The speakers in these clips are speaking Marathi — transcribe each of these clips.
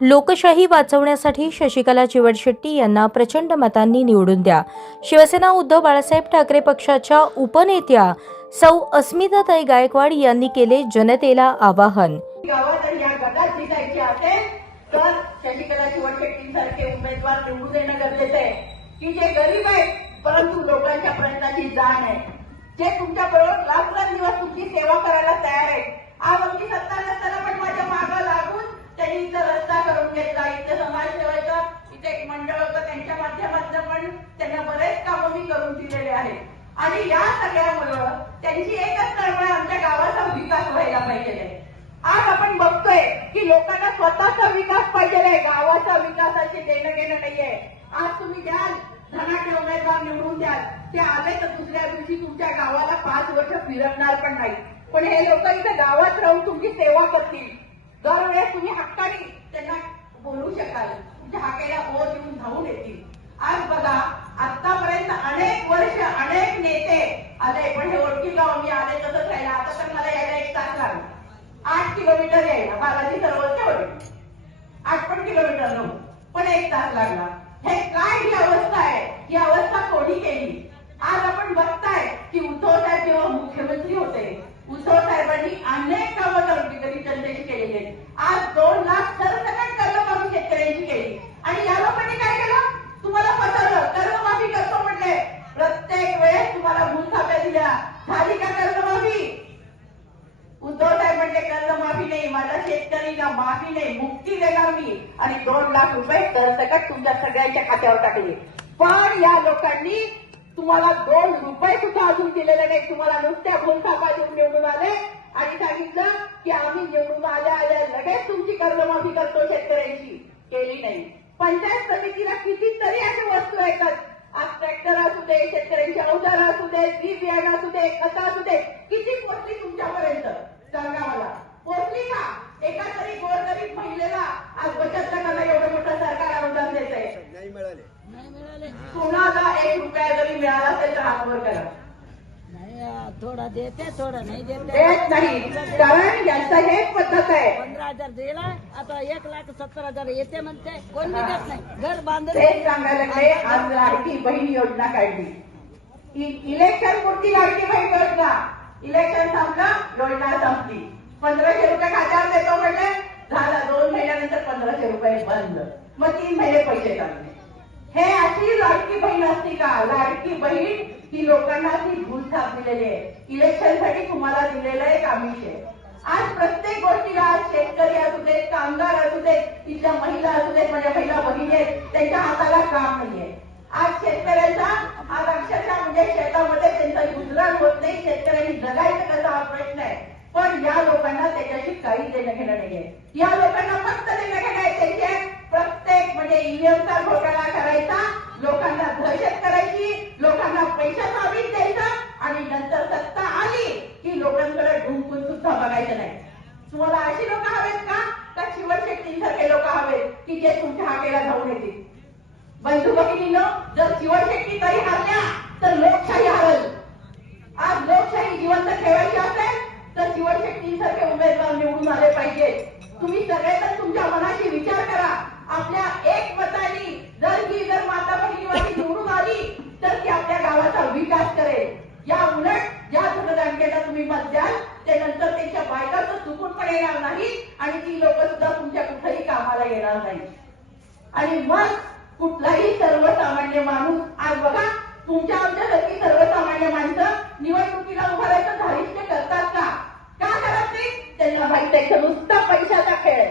लोकशाही वाचवण्यासाठी शशिकला चिवडशेट्टी यांना प्रचंड मतांनी निवडून द्या. शिवसेना उद्धव बाळासाहेब ठाकरे पक्षाच्या उपनेत्या सौ अस्मिताताई गायकवाड यांनी केले जनतेला आवाहन. गावात आणि या गटात दिसायचे असेल तर शशिकला चिवडशेट्टींसारखे उमेदवार निवडून येणं गरजेचं आहे की जे गरीब आहेत परंतु लोकांच्या प्रश्नाची जाण आहे, जे तुमच्या बरोबर रात्र दिवस तुमची सेवा करायला तयार आहेत. आज आमची सत्ता नसताना पण माझ्या मागं लागून त्यांनी इथं रस्ता करून घेतला, इथे समाजसेवेचं इथे एक मंडळ होतं त्यांच्या माध्यमातून पण त्यांना बरेच कामं मी करून दिलेले आहेत. आणि या सगळ्यामुळं त्यांची एकच तळमळ आमच्या गावाचा विकास व्हायला पाहिजे. आज आपण बघतोय की लोकांना स्वतःचा विकास पाहिजे, गावाचा विकासाची देणं घेणं नाहीये. आज तुम्ही द्याल धनाढ्य उमेदवार निवडून द्याल, ते आले तर दुसऱ्या दिवशी तुमच्या गावाला 5 वर्ष फिरवणार पण नाही. पण हे लोक इथे गावात राहून तुमची सेवा करतील. दरवेळेस तुम्ही हक्काने त्यांना बोलू शकाल, तुमच्या हाकेला ओढ देऊन धावून येतील. आज बघा आतापर्यंत अनेक वर्ष अनेक नेते आले, पण हे ओळखी गाव मी आले तसंच राहिलं. आता तर मला यायला 1 तास लागला, 8 किलोमीटर यायला. बालाजी सरोवरच्या वर 8 पण किलोमीटर नव्हतं, पण 1 तास लागला. हे काय ही अवस्था आहे? ही अवस्था कोणी केली? आज आपण बघताय की उद्धव साहेब जेव्हा मुख्यमंत्री होते, उद्धव साहेबांनी अनेक कामं गरीब जनतेची केलेली आहेत. आज 2 लाख सरसकट कर्जमाफी शेतकऱ्यांची केली आणि या लोकांनी काय केलं? तुम्हाला पटवलं, कर्जमाफी करतो म्हटले. प्रत्येक वेळेस तुम्हाला भूलथाप्या दिल्या. झाली का कर्जमाफी? उद्धव साहेब म्हटले कर्जमाफी नाही, माझ्या शेतकरीला माफी नाही, मुक्ती देणार मी. आणि 2 लाख रुपये सरसकट तुमच्या सगळ्यांच्या खात्यावर टाकले. पण या लोकांनी तुम्हाला 2 रुपये सुद्धा अजून दिलेले नाही. तुम्हाला नुसत्या भूलथापा देऊन निवडून आले आणि सांगितलं की आम्ही निवडून आल्या लगेच तुमची कर्जमाफी करतो. शेतकऱ्यांची केली नाही. पंचायत समितीला कितीतरी अशा वस्तू येतात. आज ट्रॅक्टर असू दे, शेतकऱ्यांची अवजार असू दे, बी बियाणं असू दे, खतं असू दे, किती पोहोचली तुमच्यापर्यंत? सांगा मला, पोहोचली का? एका तरी गोरगरीब महिलेला आज बचत गटाला एवढं मोठं सरकार अनुदान देत आहे. नाही मिळाले. कोणाला 1 रुपया जरी मिळाला असेल तर हात वर करा. थोडा देते, थोडा नाही देते. देत नाही, कारण यांचं हेच पद्धत आहे. 15,000 दिला, आता 1,70,000 येते म्हणते. कोण देत नाही. घर बांधून तेच सांगायला लागले. आज लाडकी बहीण योजना काढली. इलेक्शन पुरती लाडकी बहीण योजना, इलेक्शन संपलं योजना संपली. 1500 रुपये खात्यावर देतो म्हणजे झाला. 2 महिन्यानंतर 1500 रुपये बंद. मग 3 महिने पैसे चालले. हे अशी लाडकी बहीण असती का? लाडकी बहीण ही लोकांना अशी भूलथाप दिलेली आहे. इलेक्शनसाठी तुम्हाला दिलेलं एक आमिष आहे. आज प्रत्येक गोष्टीला, आज शेतकरी असू देत, कामगार असू देत, तिथल्या महिला असू देत, माझ्या महिला भगिनी आहेत, त्यांच्या हाताला काम नाहीये. आज शेतकऱ्यांचा आज अक्षरशः म्हणजे शेतामध्ये त्यांचं गुजराण होत नाही. शेतकऱ्यांनी जगायचं कसं हा प्रश्न आहे. पण या लोकांना त्याच्याशी काही देणं घेणं नाहीये. या लोकांना फक्त देणं घेणं आहे त्यांचे. प्रत्येक म्हणजे ईव्हीएमचा घोटाळा करायचा, लोकांना दहशत करायची, लोकांना पैशाचा आमिष द्यायचा आणि नंतर सत्ता आली की लोकांकडे ढुंकून सुद्धा बघायचं नाही. तुम्हाला अशी लोक हवेत का? का चिवडशेट्टींसारखे लोक हवेत की जे तुमच्या हाकेला धावून येतील? बंधू भगिनींनो, जर चिवडशेट्टी तरी हरल्या तर लोकशाही हरल. आज लोकशाही जिवंत ठेवायची असेल तर चिवडशेट्टींसारखे उमेदवार निवडून आले पाहिजे. तुम्ही सगळेजण तुमच्या मनाशी विचार करा. आपल्या 1 मताने जर माता भगिनीवाली निवडून आली तर ती आपल्या गावाचा विकास करेल. या उलट ज्या धनदानकेला तुम्ही मत द्याल ते नंतर त्यांच्या बायकाचं चुकून पण येणार नाही आणि ती लोक सुद्धा तुमच्या कुठेही कामाला येणार नाही. आणि मग कुठलाही सर्वसामान्य माणूस, आज बघा तुमच्या आमच्यासारखी सर्वसामान्य माणसं निवडणुकीला उभं राहायचं धारिष्ट करतात का? का करत नाही? त्यांना माहित आहे नुसता पैशाचा खेळ.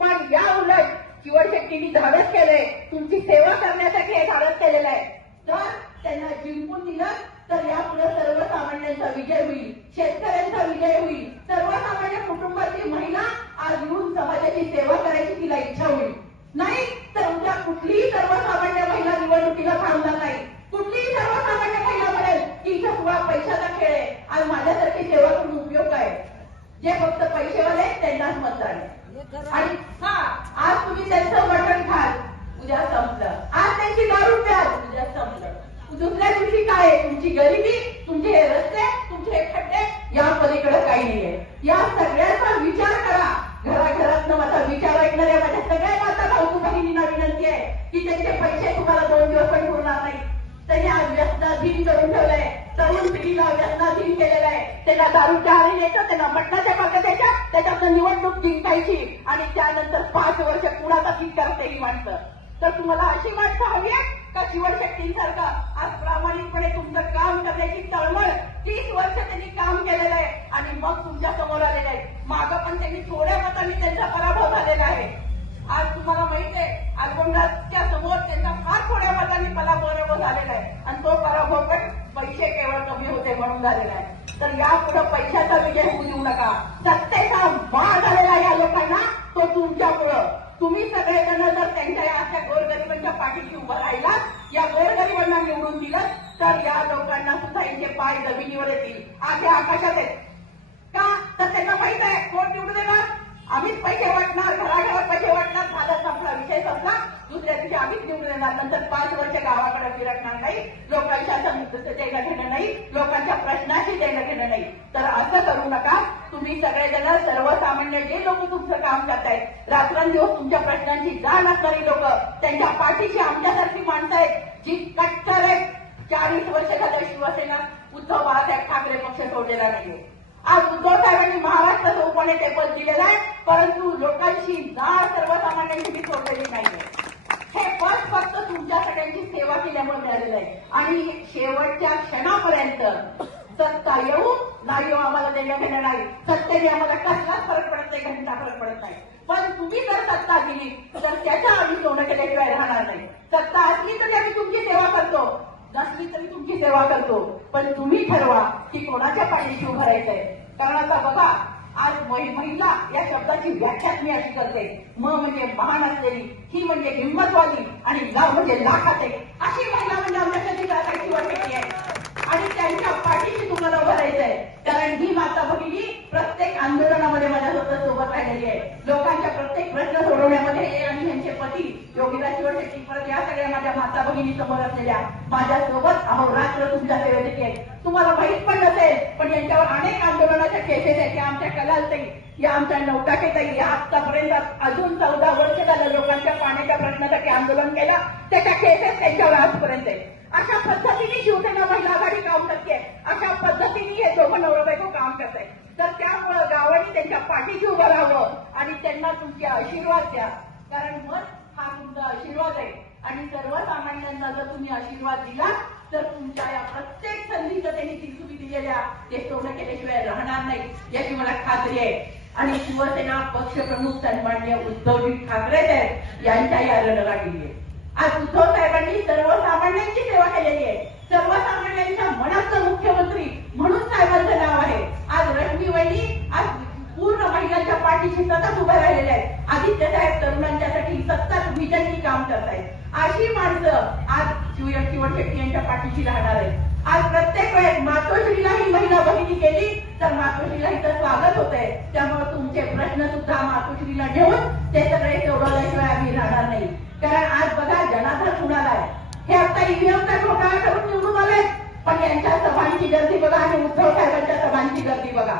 पण या उलट चिवडशेट्टींनी धाडस केलंय, तुमची सेवा करण्यासाठी हे धाडस केलेलं आहे. तर त्यांना जिंकून दिलं तर यापुढे सर्वसामान्यांचा विजय होईल, शेतकऱ्यांचा विजय होईल. सर्वसामान्य कुटुंबाची महिला आज येऊन समाजाची सेवा करायची तिला इच्छा होईल. नाही तर उद्या कुठलीही सर्वसामान्य महिला निवडणुकीला थांबणार नाही. कुठलीही सर्वसामान्य महिला म्हणेल की इथं तुला पैशाचा खेळ आहे, आज माझ्यासारखी सेवा करून उपयोग काय? जे फक्त पैसेवाले त्यांनाच मतदान. आणि आज तुम्ही त्यांचं मटण खाल, उद्या संपलं. आज त्यांची दारू प्याल, उद्या संपलं. दुसऱ्या दिवशी काय? तुमची गरिबी, तुमचे हे रस्ते, तुमचे हे खड्डे, या पलीकडे काही नाहीये. या सगळ्याचा विचार करा. घराघरातनं माझा विचार ऐकणाऱ्या माझ्या सगळ्या की त्यांचे पैसे तुम्हाला 2 दिवस पण पुरणार नाही. त्यांनी आज व्यसनाधीन करून ठेवलंय, तरुण पिढीला व्यसनाधीन केलेलं आहे. त्यांना दारूच्या आहारी यायचं, त्यांना मटणाच्या पाकं द्यायच्या, त्याच्यातनं निवडणूक जिंकायची आणि त्यानंतर 5 वर्ष कुणाचा ठीक करते ही माणसं. तर तुम्हाला अशी माणसं हवी आहे का शिवशक्तींसारखं आज प्रामाणिकपणे तुमचं काम करण्याची तळमळ 30 वर्ष त्यांनी काम केलेलं आहे आणि मग तुमच्या समोर आलेलं आहे. मागं पण त्यांनी थोड्या मतांनी त्यांचा पराभव झालेला आहे. आज तुम्हाला माहित आहे अल्बमराजच्या समोर त्यांचा फार थोड्या मतांनी पराभव झालेला आहे आणि तो पराभव पण पैसे केवळ कमी होते म्हणून झालेला आहे. तर यापुढे पैशाचा विजय होऊ देऊ नका. सत्तेचा वाढ झालेला या लोकांना तो तुमच्यामुळं. तुम्ही सगळेजण जर त्यांच्या अशा गोरगरिबांच्या पाठीशी उभं राहिला, या गोरगरिबांना निवडून दिलं तर या लोकांना सुद्धा यांचे पाय जमिनीवर येतील, आधी आकाशात आहेत. का तर त्यांना माहित आहे कोण निवडून देणार, आम्हीच पैसे वाटणार, घराघरात पैसे वाटणार, झाला संपला विषय संपला, दुसऱ्या दिवशी आम्हीच निवडून येणार. नंतर 5 वर्ष गावाकडे फिरकणार नाही, लोकांच्या देणं घेणं नाही, लोकांच्या प्रश्नाशी देणं घेणं नाही. तर असं करू नका. तुम्ही सगळेजण सर्वसामान्य जे लोक तुमचं काम करतायत, रात्रंदिवस तुमच्या प्रश्नांची जाण असणारी लोक, त्यांच्या पाठीशी आमच्यासारखी माणसं आहेत जी कट्टर आहेत. 40 वर्ष झालं शिवसेना उद्धव बाळासाहेब ठाकरे पक्ष सोडलेला नाहीये. आज उद्धव साहेबांनी महाराष्ट्राचं उपनेतेपद दिलेलं आहे, परंतु लोकांची जाण सर्वसामान्यांची मी सोडलेली नाहीये. हे पद फक्त तुमच्या सगळ्यांची सेवा केल्यामुळे मिळालेलं आहे आणि शेवटच्या क्षणापर्यंत सत्ता येऊ नाही येऊ आम्हाला देणं घेणं नाही. सत्तेने आम्हाला कसलाच फरक पडत नाही, घंटा फरक पडत नाही. पण तुम्ही जर सत्ता दिली तर त्याच्या आम्ही सोनं केल्याशिवाय राहणार नाही. सत्ता असली तरी आम्ही तुमची सेवा करतो, नसली तरी तुमची सेवा करतो. पण तुम्ही ठरवा की कोणाच्या पाठीशी उभं राहायचंय. कारण आता बघा, आज महिला या शब्दाची व्याख्याच मी अशी करते, म म्हणजे महान असलेली, ही म्हणजे हिंमतवाली आणि ला म्हणजे लाखाचे. अशी महिला म्हणजे आमच्यासाठी जागाची वाटती आहे आणि त्यांच्या पाठीशी तुम्हाला उभं राहायचंय. कारण ही माता भगिनी प्रत्येक आंदोलनामध्ये माझ्यासोबत सोबत राहिलेली आहे. लोकांच्या प्रत्येक प्रश्न सोडवण्यामध्ये हे आणि यांचे पती योगीराज शिवशक्ती परत या सगळ्या माझ्या माता भगिनी समोर असलेल्या माझ्यासोबत अहोरात्र तुमच्या सेवेत आहे. तुम्हाला माहित पण नसेल पण यांच्यावर अनेक आंदोलनाच्या केसेस आहेत. आमच्या कलालताई, या आमच्या नवटाकेताई, या आतापर्यंत अजून 14 वर्ष झालं लोकांच्या पाण्याच्या प्रश्नासाठी आंदोलन केलं, त्याच्या केसेस त्यांच्यावर आजपर्यंत आहे. अशा पद्धतीने शिवसेना महिला आघाडी काम करते, अशा पद्धतीने हे दोघं नवरा बायको काम करत आहे. तर त्यामुळं गावाने त्यांच्या पाठीशी उभं राहावं आणि त्यांना तुमचे आशीर्वाद द्या. कारण मत हा तुमचा आशीर्वाद आहे आणि सर्वसामान्यांना जर तुम्ही आशीर्वाद दिला तर तुमच्या या प्रत्येक संधीचं त्यांनी तुम्ही दिलेल्या ते सोनं केल्याशिवाय राहणार नाही याची मला खात्री आहे. आणि शिवसेना पक्षप्रमुख सन्माननीय उद्धवजी ठाकरे साहेब यांच्या या रणगाठी आहे. आज उद्धव साहेबांनी सर्वसामान्यांची सेवा केलेली आहे. सर्वसामान्यांच्या मनाचं मुख्यमंत्री म्हणून साहेबांचं नाव आहे. आज रश्मी वहिनी आज पूर्ण महिलांच्या पाठीशी सतत उभे राहिलेले आहेत. आदित्य साहेब तरुणांच्यासाठी सतत विजनची काम करतायत. अशी माणसं आज शिवशक्ती यांच्या पाठीशी राहणार आहेत. आज प्रत्येक वेळेस मातोश्रीला ही महिला भगिनी गेली तर मातोश्रीला इथं स्वागत होतंय. त्यामुळे तुमचे प्रश्न सुद्धा मातोश्रीला घेऊन ते सगळे सोडवल्याशिवाय आम्ही राहणार नाही. कारण आज बघा जनाधार कुणाला आहे, हे आता ईव्हीएमचा घोटाळा करून निवडून आले, पण यांच्या सभांची गर्दी बघा आणि उद्धव साहेबांच्या सभांची गर्दी बघा.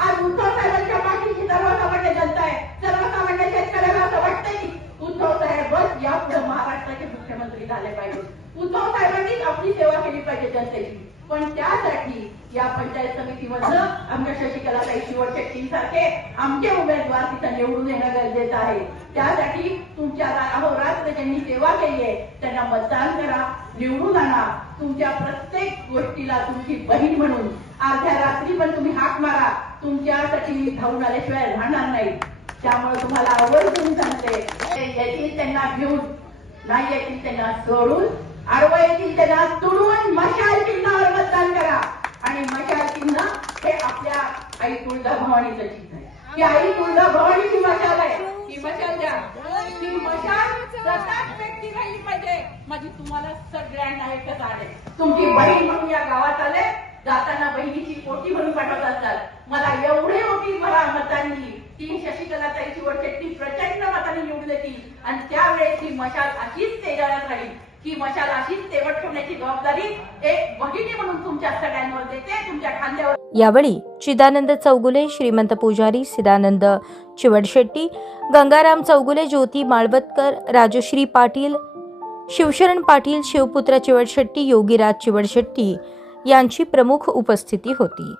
आज उद्धव साहेबांच्या पाठीशी सर्वसामान्य जनता आहे. सर्वसामान्य शेतकऱ्याला असं वाटतंय की उद्धव साहेबच यापुढे महाराष्ट्राचे मुख्यमंत्री झाले पाहिजे, उद्धव साहेबांनीच आपली सेवा केली पाहिजे जनतेची. पण त्यासाठी या पंचायत समितीमधलं आमच्या शशिकलाताई शिवशक्तींसारखे आमचे उमेदवार तिथं निवडून येणं गरजेचं आहे. त्यासाठी तुमच्या अहोरात्र ज्यांनी सेवा केली आहे त्यांना मतदान करा, निवडून आणा. तुमच्या प्रत्येक गोष्टीला तुमची बहीण म्हणून अर्ध्या रात्री पण तुम्ही हाक मारा, तुमच्यासाठी मी धावून आल्याशिवाय राहणार नाही. त्यामुळे तुम्हाला आवर्जून सांगते, येथील त्यांना घेऊन, नाही येथील त्यांना सोडून, आडवं येथील त्यांना तुडवून मशाल चिन्हावर मतदान करा. आणि मशाल चिन्ह हे आपल्या आई तुळजाभवानीचं चिन्ह आहे. ही आई तुळजाभवानीची मशाल आहे. ही मशाल द्या, ही मशाल सतत व्यक्ती राहिली पाहिजे. माझी तुम्हाला सगळ्यांना एकच आहे, तुमची बहीण म्हणून या गावात आले, जाताना बहिणीची पोटी म्हणून पाठवत असतात. मला एवढे मोठी मला मतांनी ती शशिकलाताई शिवशक्ती प्रचंड मतांनी निवडून येतील आणि त्यावेळेस ही मशाल अशीच तेजाळत राहील. ही मशाल अशीच तेवट ठेवण्याची जबाबदारी एक भगिनी म्हणून तुमच्या सगळ्यांवर देते, तुमच्या खांद्यावर. यावेळी चिदानंद चौगुले, श्रीमंत पुजारी, सिदानंद चिवडशेट्टी, गंगाराम चौगुले, ज्योती माळवतकर, राजश्री पाटील, शिवशरण पाटील, शिवपुत्र चिवडशेट्टी, योगीराज चिवडशेट्टी यांची प्रमुख उपस्थिती होती.